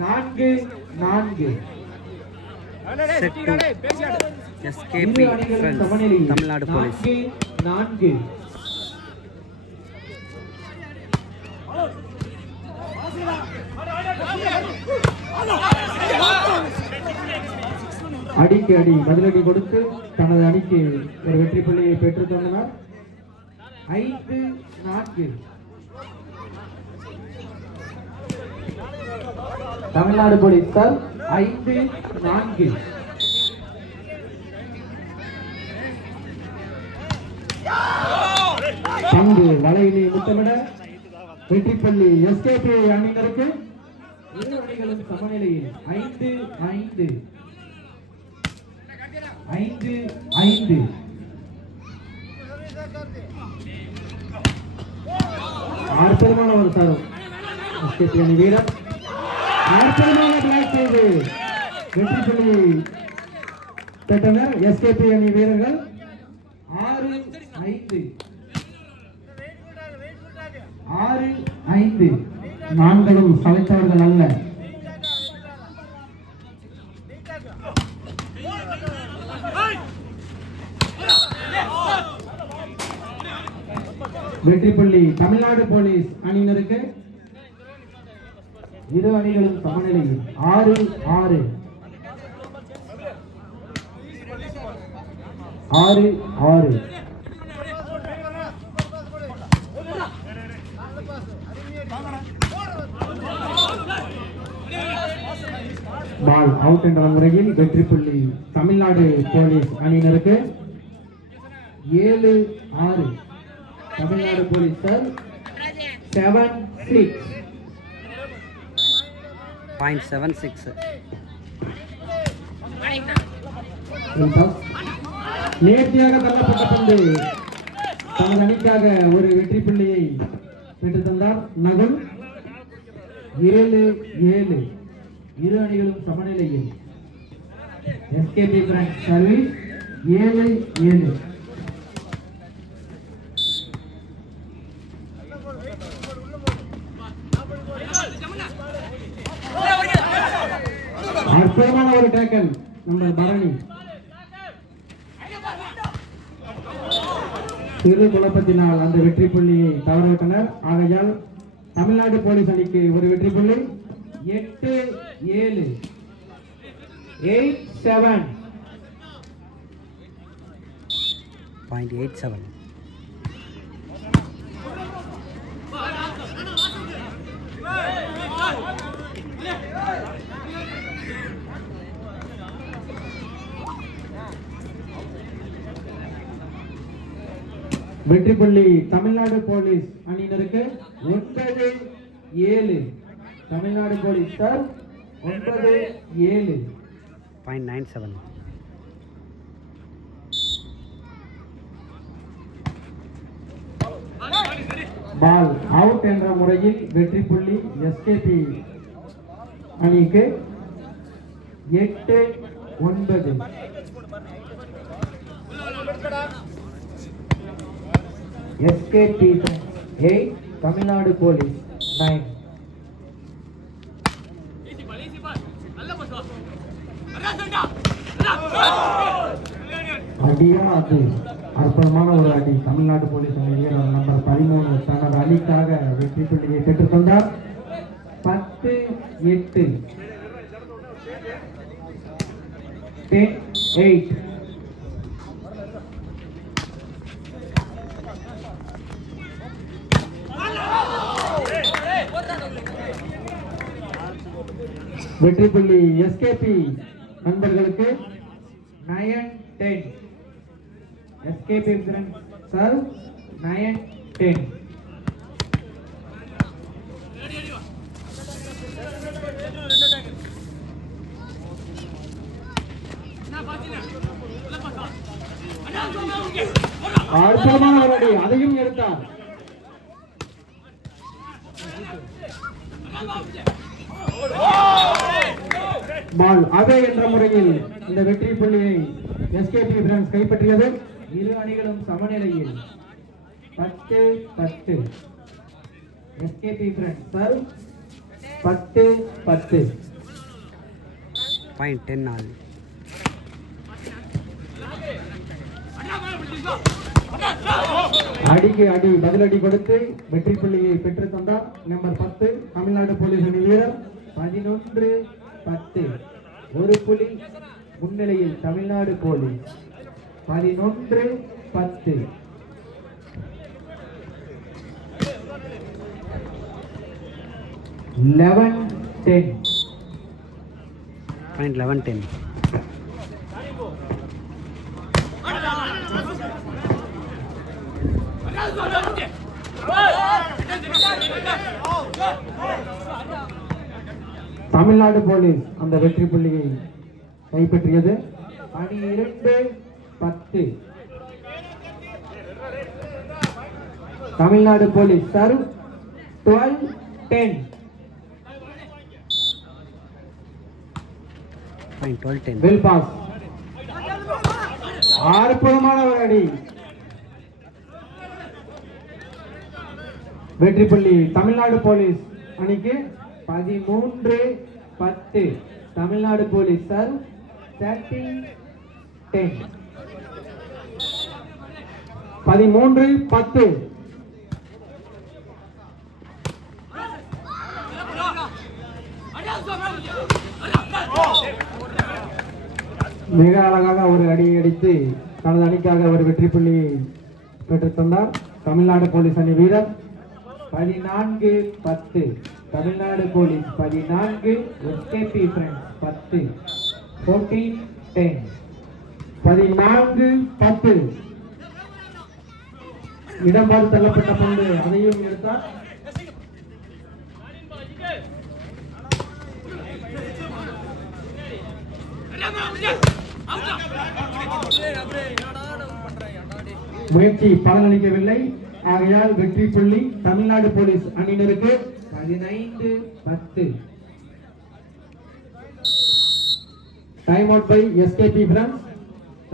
4-4. SKB Tamil Nadu police 4-4. அடிக்கு அடி பதிலடி கொடுத்து தனது அணிக்கு ஒரு வெற்றி புள்ளியை பெற்றுத் தந்தனர். 5-4. தமிழ்நாடு போலீசார் 5-4. பந்து வலையிலே முத்தமிட வெற்றி புள்ளி எஸ்கேபி அணியினருக்கு. இரு அணிகளும் சமநிலையில் 5-5. 5-5. அற்புதமான ஒரு சர்வ் எஸ்கேபி அணி வீரர் அற்புதமான பிளாக் செய்து வெற்றி புள்ளி பெற்றனர் எஸ்கேபி அணி வீரர்கள். 6-5. 6-5. நான்களும் சளைத்தவர்கள் அல்ல. வெற்றி புள்ளி தமிழ்நாடு போலீஸ் அணியினருக்கு. இரு அணிகளும் சமநிலையில் 6-6. 6-6. பால் அவுட் என்ற முறையில் வெற்றி புள்ளி தமிழ்நாடு போலீஸ் அணியினருக்கு. 7-6. தமிழ்நாடு போலீசார் 7-6. 0.76. நேர்த்தியாக தள்ளப்பட்ட பந்து தனது அணிக்காக ஒரு வெற்றி புள்ளியை பெற்று தந்தார் நகுல். 7-7. இரு அணிகளும் சமநிலையில் எஸ்கேபி பிரான்ச் சர்வீஸ் 7-7. அற்புதமான ஒரு டேக்கல் நம்ம பரணி. சிறு குழப்பத்தினால் அந்த வெற்றி புள்ளியை தவறவிட்டனர். ஆகையால் தமிழ்நாடு போலீஸ் அணிக்கு ஒரு வெற்றி புள்ளி. 8-7. 8-7. 0.87. வெற்றி புள்ளி தமிழ்நாடு போலீஸ் அணியினருக்கு. 9-7. தமிழ்நாடு போலீசார் 9-7. 0.97. பால் அவுட் என்ற முறையில் வெற்றி புள்ளி எஸ்கேபி அணிக்கு. 8-9. எஸ்கேபி 8. தமிழ்நாடு போலீஸ் 9. அடியா அது அற்புதமான ஒரு அடி. தமிழ்நாடு போலீஸ் வீரர் நம்பர் 13 தனது அணிக்காக வெற்றி புள்ளியை பெற்றுத் தந்தார். 10-8. 10-8. வெற்றி புள்ளி எஸ்கேபி நண்பர்களுக்கு. 9-10. SKB sir 9-10. அற்புதமான ஒரு அடி, அதையும் எடுத்தார். பால் அதே என்ற முறையில் இந்த வெற்றி புள்ளியை எஸ்கேபி பிரான்ஸ் கைப்பற்றியது. இரு அணிகளும் சமநிலையில் 10-10. SKB France 10-10. Point 10 all. அடிக்கு அடி பதிலடி கொடுத்து வெற்றி புள்ளியை பெற்று தந்தார் நம்பர் 10 தமிழ்நாடு போலீஸ் அணி வீரர். 11-10 ஒரு புள்ளி முன்னிலையில் Tamil Nadu police. 11-10. Point 11-10. Tamil Nadu police அந்த வெற்றி புள்ளியை கைப்பற்றியது. 12-10 Tamil Nadu police. Serve 12-10. Point 12-10. Well pass. அற்புதமான ஒரு அடி. வெற்றி புள்ளி தமிழ்நாடு போலீஸ் அணிக்கு. 13-10 தமிழ்நாடு போலீஸ். சர்வ் 13-10. 13-10. மிக அழகாக ஒரு அடியை அடித்து தனது அணிக்காக ஒரு வெற்றி புள்ளியை பெற்று தந்தார் தமிழ்நாடு போலீஸ் அணி வீரர். 14-10 தமிழ்நாடு போலீஸ். 14 SKB Friends 10. 14-10. 14-10. இடம் பார்த்து தள்ளப்பட்ட பந்து அதையும் எடுத்தார். முயற்சி பலனளிக்கவில்லை. ஆகையால் வெற்றி புள்ளி தமிழ்நாடு போலீஸ் அணியினருக்கு. 15-10. Time out by SKP Friends.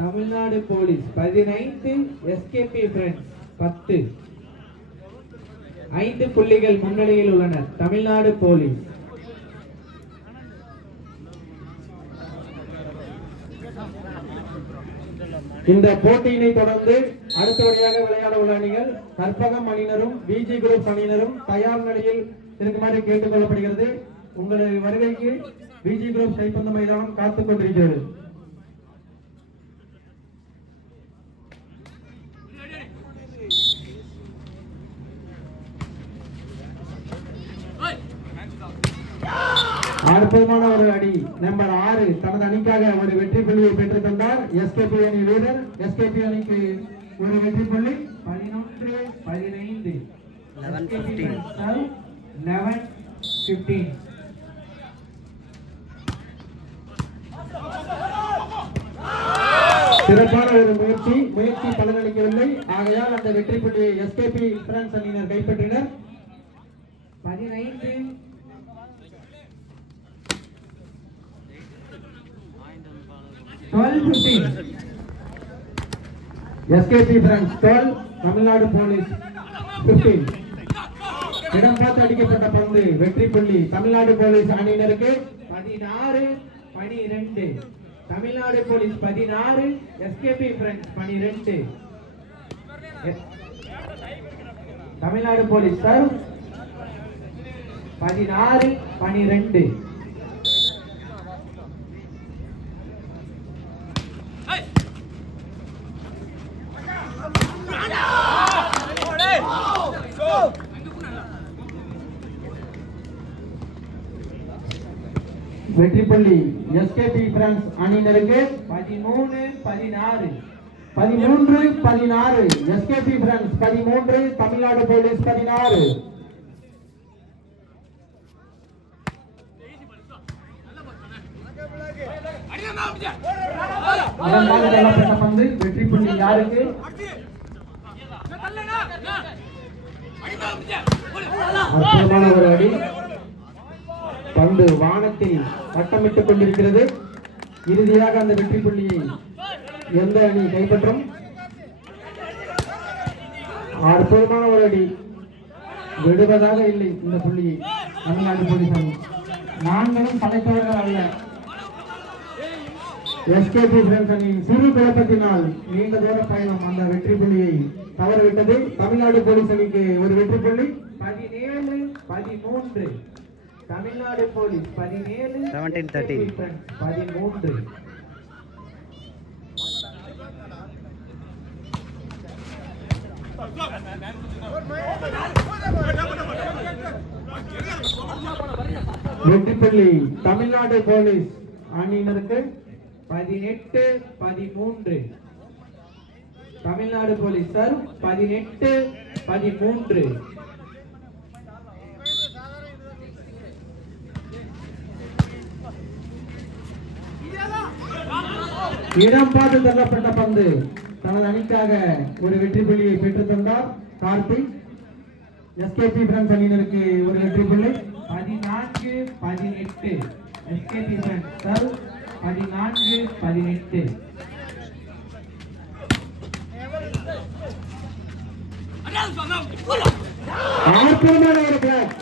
Tamil Nadu police 15, SKP Friends 10. 5 புள்ளிகள் முன்னிலையில் உள்ளனர் தமிழ்நாடு போலீஸ். இந்த போட்டியினை தொடர்ந்து அடுத்தபடியாக விளையாட உள்ள அணிகள் கற்பகம் அணியினரும் விஜி குரூப் அணியினரும் தயார் நிலையில் இருக்குமாறு கேட்டுக் கொள்ளப்படுகிறது. உங்களது வருகைக்கு விஜி குரூப் கைப்பந்து மைதானம் காத்துக் கொண்டிருக்கிறது. அற்புதமான ஒரு அடி. நம்பர் 6 தனது அணிக்காக ஒரு வெற்றி புள்ளியை பெற்று தந்தார் எஸ்கேபி அணி வீரர். எஸ்கேபி அணிக்கு ஒரு வெற்றி புள்ளி. 11-15. 11-15. சிறப்பான ஒரு முயற்சி பலனளிக்கவில்லை. ஆகையால் அந்த வெற்றி புள்ளியை எஸ்கேபி பிரான்ஸ் அணியினர் கைப்பற்றினர். 15 12-15. SKB Friends 12, Tamil Nadu police 15. இடம் பார்த்து அடிக்கப்பட்ட பந்து வெற்றி புள்ளி தமிழ்நாடு போலீஸ் அணியினருக்கு. 16-12 Tamil Nadu police. 16 SKP Friends 12. Tamil Nadu police serve 16-12. வெற்றி புள்ளி எஸ்கேபி பிரான்ஸ் அணியினருக்கு. 13-16. 13-16 எஸ்கேபி பிரான்ஸ் 13, தமிழ்நாடு போலீஸ் 16. பந்து வெற்றி புள்ளி யாருக்கு? அற்புதமான ஒரு அடி. பந்து வானத்தில் வட்டமிட்டுக் கொண்டிருக்கிறது. இறுதியாக அந்த வெற்றி புள்ளியை எந்த அணி கைப்பற்றும்? அற்புதமான ஒரு அடி. விடுவதாக இல்லை இந்த புள்ளியை தமிழ்நாடு போலீஸ் அணி. நாங்களும் படைத்தவர்கள் அல்ல. எஸ்கேபி ஃப்ரெண்ட்ஸ் அணியின் சிறு குழப்பத்தினால் நீண்ட தூர பயணம் அந்த வெற்றி புள்ளியை தவறவிட்டது. தமிழ்நாடு போலீஸ் அணிக்கு ஒரு வெற்றி புள்ளி. 17-13. தமிழ்நாடு போலீஸ் 17, 17-13. 13. வெற்றி புள்ளி தமிழ்நாடு போலீஸ் அணியினருக்கு 18-13. தமிழ்நாடு போலீசார் 18-13. இடம் பார்த்து தள்ளப்பட்ட பந்து தனது அணிக்காக ஒரு வெற்றி புள்ளியை பெற்றுத் தந்தார் கார்த்திக். எஸ்கேபி ஃப்ரெண்ட்ஸ் அணியினருக்கு ஒரு வெற்றி புள்ளி. 14-18. SKB friends 14-18. அற்புதமான ஒரு பிளாக்.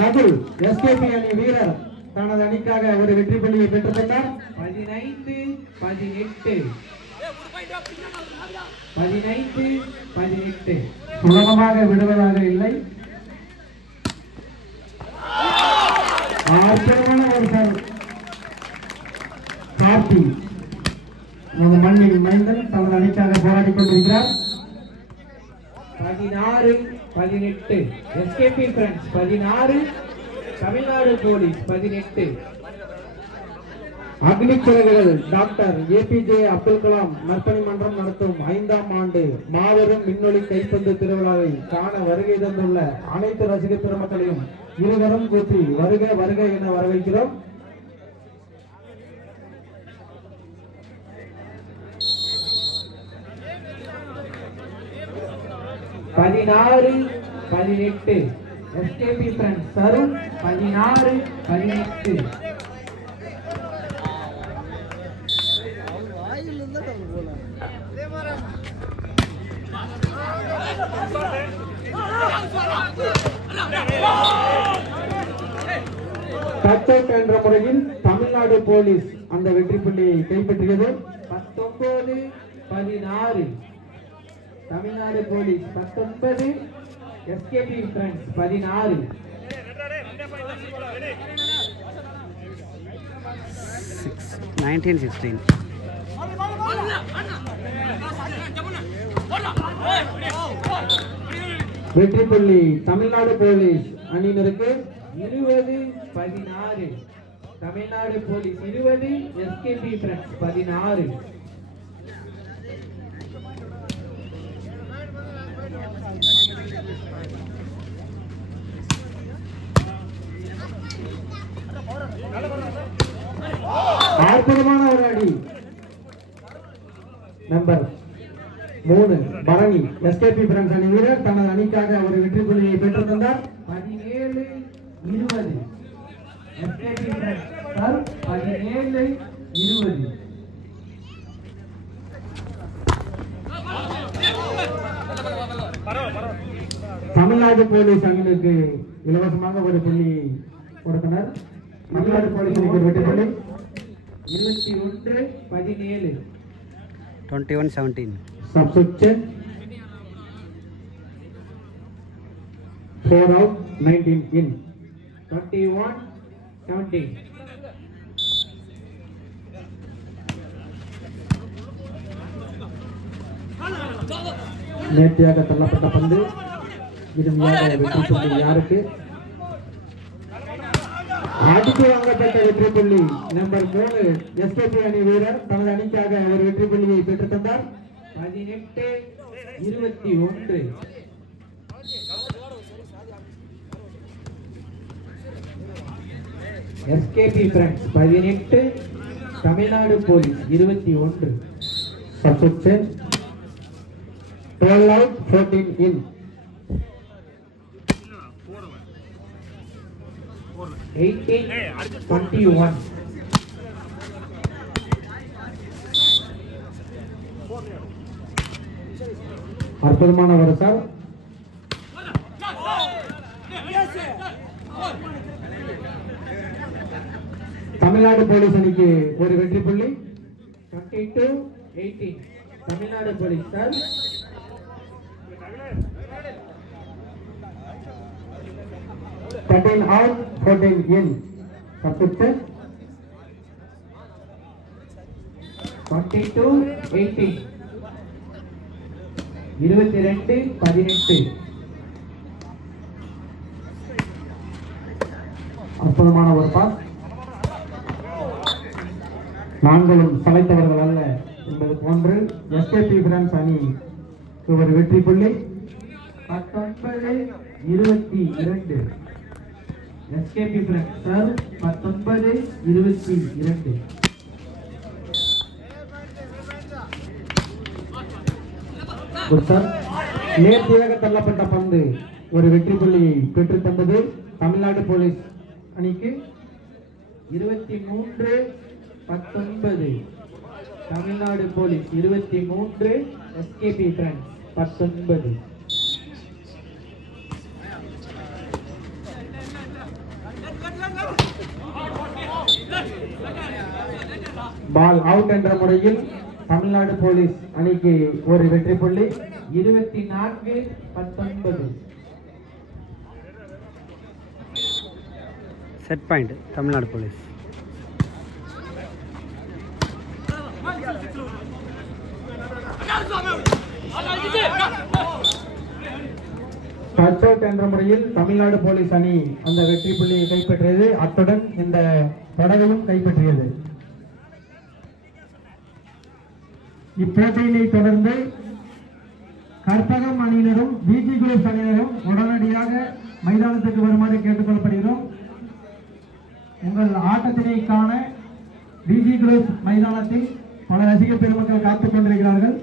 நகுல் எஸ்கேபி அணி வீரர் தனது அணிக்காக ஒரு வெற்றி புள்ளியை பெற்றுத் தந்தார். 15-18. 15-18. சுலபமாக விடுவதாக இல்லை. அற்புதமான ஒரு சார் கார்த்தி அந்த மண்ணின் மைந்தன் தனது அணிக்காக போராடி கொண்டிருக்கிறார். 16-18. SKB Friends 16, Tamil Nadu police 18. Agni Siragugal doctor APJ Abdul Kalam நற்பணி மன்றம் நடத்தும் 5ஆம் ஆண்டு மாபெரும் விண்ணொலி கைப்பந்து திருவிழாவை காண வருகை தந்துள்ள அனைத்து ரசிகர் பெருமக்களையும் இருவரும் கூப்பி வருக வருக என வரவேற்கிறோம். பதினாறு 18. எஸ்கேபி ஃப்ரெண்ட்ஸ் தரும் 16-18. டச் அவுட் என்ற முறையில் தமிழ்நாடு போலீஸ் அந்த வெற்றி புள்ளியை கைப்பற்றியது. 19-16. Tamil Nadu police 19, SKP Friends 16. வெற்றி புள்ளி தமிழ்நாடு போலீஸ் அணியினருக்கு 20-16. Tamil Nadu police 20, SKP Friends 16. அற்புதமான ஒரு அடி. நம்பர் 3 பரணி எஸ்கேபி ஃப்ரெண்ட்ஸ் அணி வீரர் தனது அணிக்காக ஒரு வெற்றி புள்ளியை பெற்றுத் தந்தார். 17-20. SKB friends 17-20. தமிழ்நாடு போலீஸ் அணியினருக்கு இலவசமாக ஒரு புள்ளி கொடுத்தனர். தமிழ்நாடு போலீஸ் அணிக்கு ஒரு வெற்றி புள்ளி. 21-17. 21-17. Subsection 4 out 19 in. 21-17. நேர்த்தியாக தள்ளப்பட்ட பந்து இறுதியாக வெற்றி புள்ளி யாருக்கு? அடித்து வாங்கப்பட்ட வெற்றி புள்ளி நம்பர் 3 எஸ்கேபி அணி வீரர் தனது அணிக்காக ஒரு வெற்றி புள்ளியை பெற்றுத் தந்தார். 18-21. SKB friends 18, Tamil Nadu police 21. Subsection 12 out 14 in. 18-21. அற்புதமான ஒரு சார். தமிழ் தமிழ்நாடு போலீஸ் அணிக்கு ஒரு வெற்றி புள்ளி. 22-18 Tamil Nadu police sir. Thirteen out, 14 in. Substitute. 22-18 22-18. அற்புதமான ஒரு பாஸ். நாங்களும் சளைத்தவர்கள் அல்ல என்பது போன்று எஸ்கேபி பிரான்ஸ் அணி ஒரு வெற்றி புள்ளி. 19-22 எஸ்கேபி பிரான்ஸ் சார். 19-22. நேர்த்தியாக தள்ளப்பட்ட பந்து ஒரு வெற்றி புள்ளியை பெற்றுத் தந்தது தமிழ்நாடு போலீஸ் அணிக்கு. 23-19 Tamil Nadu police 23, SKP France 19. Ball out என்ற முறையில் தமிழ்நாடு போலீஸ் அணிக்கு ஒரு வெற்றி புள்ளி. 24-19. Set point Tamil Nadu police. Touch out என்ற முறையில் தமிழ்நாடு போலீஸ் அணி அந்த வெற்றி புள்ளியை கைப்பற்றியது. அத்துடன் இந்த படகையும் கைப்பற்றியது. இப்போட்டியினை தொடர்ந்து கற்பகம் அணியினரும் பிஜி குரூப் அணியினரும் உடனடியாக மைதானத்துக்கு வருமாறு கேட்டுக்கொள்ளப்படுகிறோம். உங்கள் ஆட்டத்தினை காண பிஜி குரூப் மைதானத்தில் பல ரசிக பெருமக்கள் காத்துக் கொண்டிருக்கிறார்கள்.